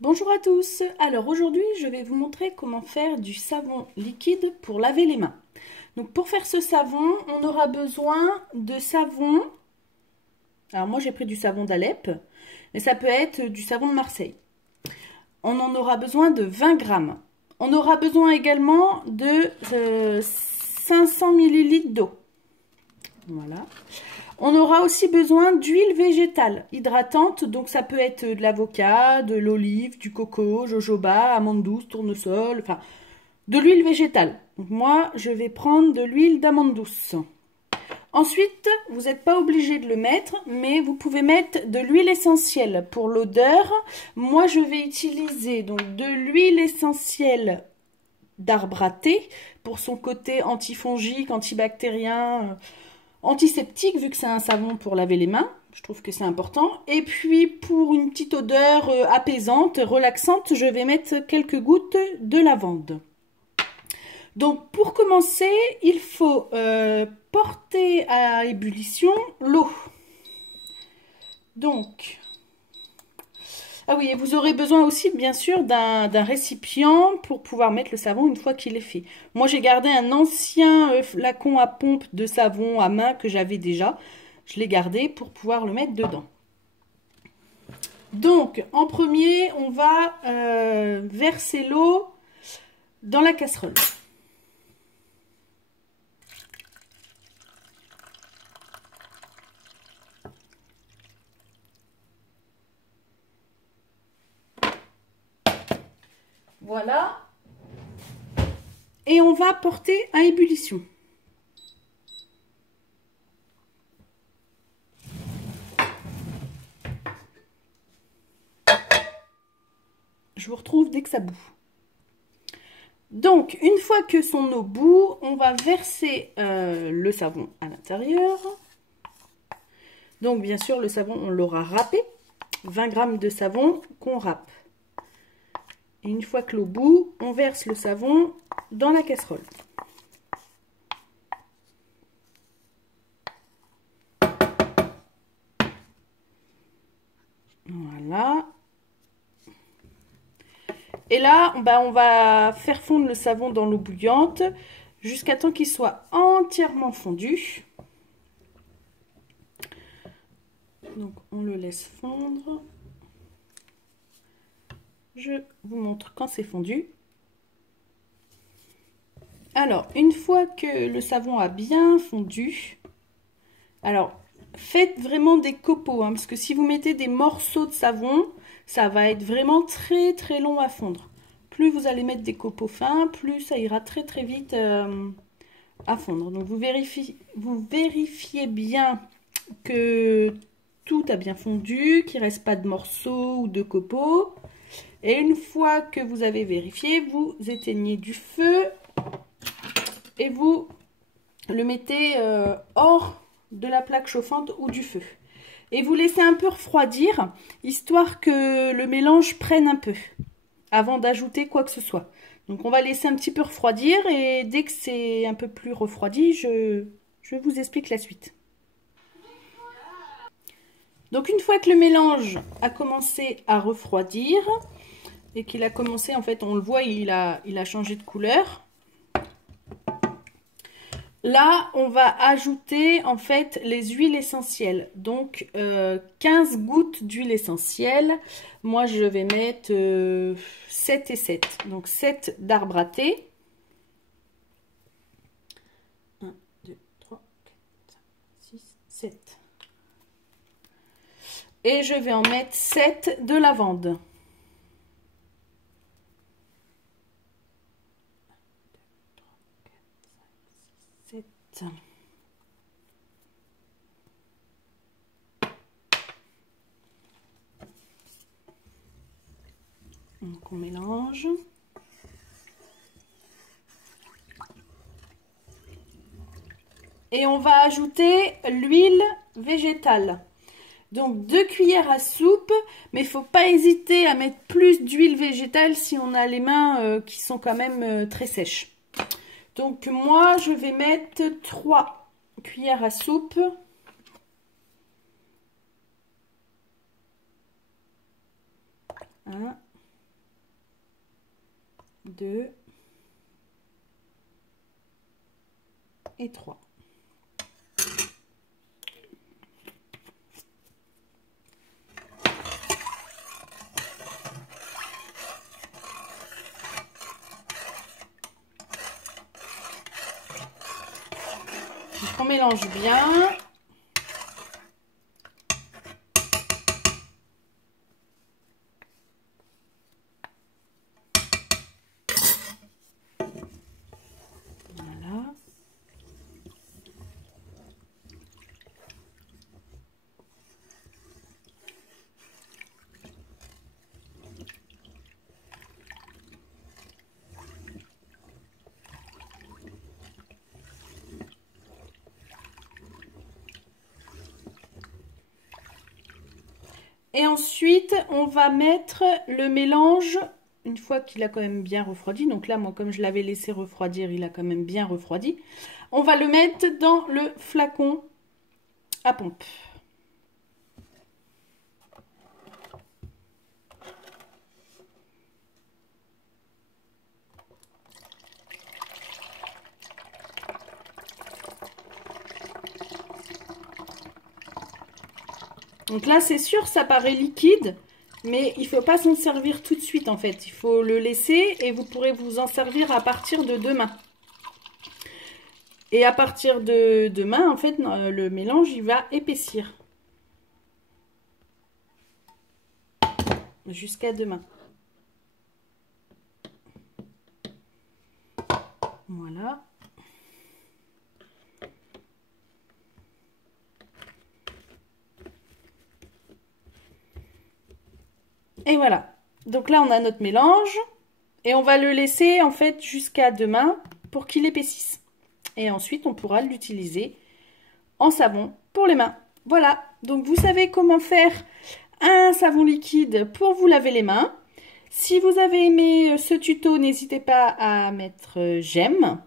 Bonjour à tous, alors aujourd'hui je vais vous montrer comment faire du savon liquide pour laver les mains. Donc pour faire ce savon, on aura besoin de savon, alors moi j'ai pris du savon d'Alep, mais ça peut être du savon de Marseille. On en aura besoin de 20 grammes. On aura besoin également de 500 ml d'eau. Voilà. On aura aussi besoin d'huile végétale hydratante, donc ça peut être de l'avocat, de l'olive, du coco, jojoba, amande douce, tournesol, enfin de l'huile végétale. Donc moi, je vais prendre de l'huile d'amande douce. Ensuite, vous n'êtes pas obligé de le mettre, mais vous pouvez mettre de l'huile essentielle pour l'odeur. Moi, je vais utiliser donc de l'huile essentielle d'arbre à thé pour son côté antifongique, antibactérien, antiseptique, vu que c'est un savon pour laver les mains. Je trouve que c'est important. Et puis, pour une petite odeur apaisante, relaxante, je vais mettre quelques gouttes de lavande. Donc, pour commencer, il faut porter à ébullition l'eau. Donc, ah oui, et vous aurez besoin aussi, bien sûr, d'un récipient pour pouvoir mettre le savon une fois qu'il est fait. Moi, j'ai gardé un ancien flacon à pompe de savon à main que j'avais déjà. Je l'ai gardé pour pouvoir le mettre dedans. Donc, en premier, on va verser l'eau dans la casserole. Voilà. Et on va porter à ébullition. Je vous retrouve dès que ça bout. Donc, une fois que son eau bout, on va verser le savon à l'intérieur. Donc, bien sûr, le savon, on l'aura râpé. 20 grammes de savon qu'on râpe. Et une fois que l'eau bout, on verse le savon dans la casserole. Voilà. Et là, on va faire fondre le savon dans l'eau bouillante jusqu'à temps qu'il soit entièrement fondu. Donc, on le laisse fondre. Je vous montre quand c'est fondu. Alors, une fois que le savon a bien fondu, alors faites vraiment des copeaux, hein, parce que si vous mettez des morceaux de savon, ça va être vraiment très très long à fondre. Plus vous allez mettre des copeaux fins, plus ça ira très très vite à fondre. Donc vous vérifiez bien que tout a bien fondu, qu'il ne reste pas de morceaux ou de copeaux. Et une fois que vous avez vérifié, vous éteignez du feu et vous le mettez hors de la plaque chauffante ou du feu. Et vous laissez un peu refroidir, histoire que le mélange prenne un peu, avant d'ajouter quoi que ce soit. Donc on va laisser un petit peu refroidir et dès que c'est un peu plus refroidi, je vous explique la suite. Donc une fois que le mélange a commencé à refroidir, et qu'il a commencé, en fait, on le voit, il a changé de couleur. Là, on va ajouter, en fait, les huiles essentielles. Donc, 15 gouttes d'huile essentielle. Moi, je vais mettre 7 et 7. Donc, 7 d'arbre à thé. 1, 2, 3, 4, 5, 6, 7. Et je vais en mettre 7 de lavande. Donc on mélange. Et on va ajouter l'huile végétale. Donc 2 cuillères à soupe, mais il ne faut pas hésiter à mettre plus d'huile végétale si on a les mains qui sont quand même très sèches. Donc moi, je vais mettre 3 cuillères à soupe. 2 et 3. Donc on mélange bien. Voilà. Et ensuite, on va mettre le mélange, une fois qu'il a quand même bien refroidi. Donc là, moi, comme je l'avais laissé refroidir, il a quand même bien refroidi. On va le mettre dans le flacon à pompe. Donc là, c'est sûr, ça paraît liquide, mais il ne faut pas s'en servir tout de suite, en fait. Il faut le laisser et vous pourrez vous en servir à partir de demain. Et à partir de demain, en fait, le mélange, il va épaissir. Jusqu'à demain. Voilà. Et voilà. Donc là, on a notre mélange. Et on va le laisser, en fait, jusqu'à demain pour qu'il épaississe. Et ensuite, on pourra l'utiliser en savon pour les mains. Voilà. Donc, vous savez comment faire un savon liquide pour vous laver les mains. Si vous avez aimé ce tuto, n'hésitez pas à mettre j'aime.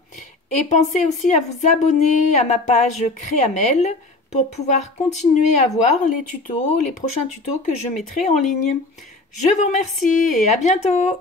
Et pensez aussi à vous abonner à ma page Créamel pour pouvoir continuer à voir les tutos, les prochains tutos que je mettrai en ligne. Je vous remercie et à bientôt!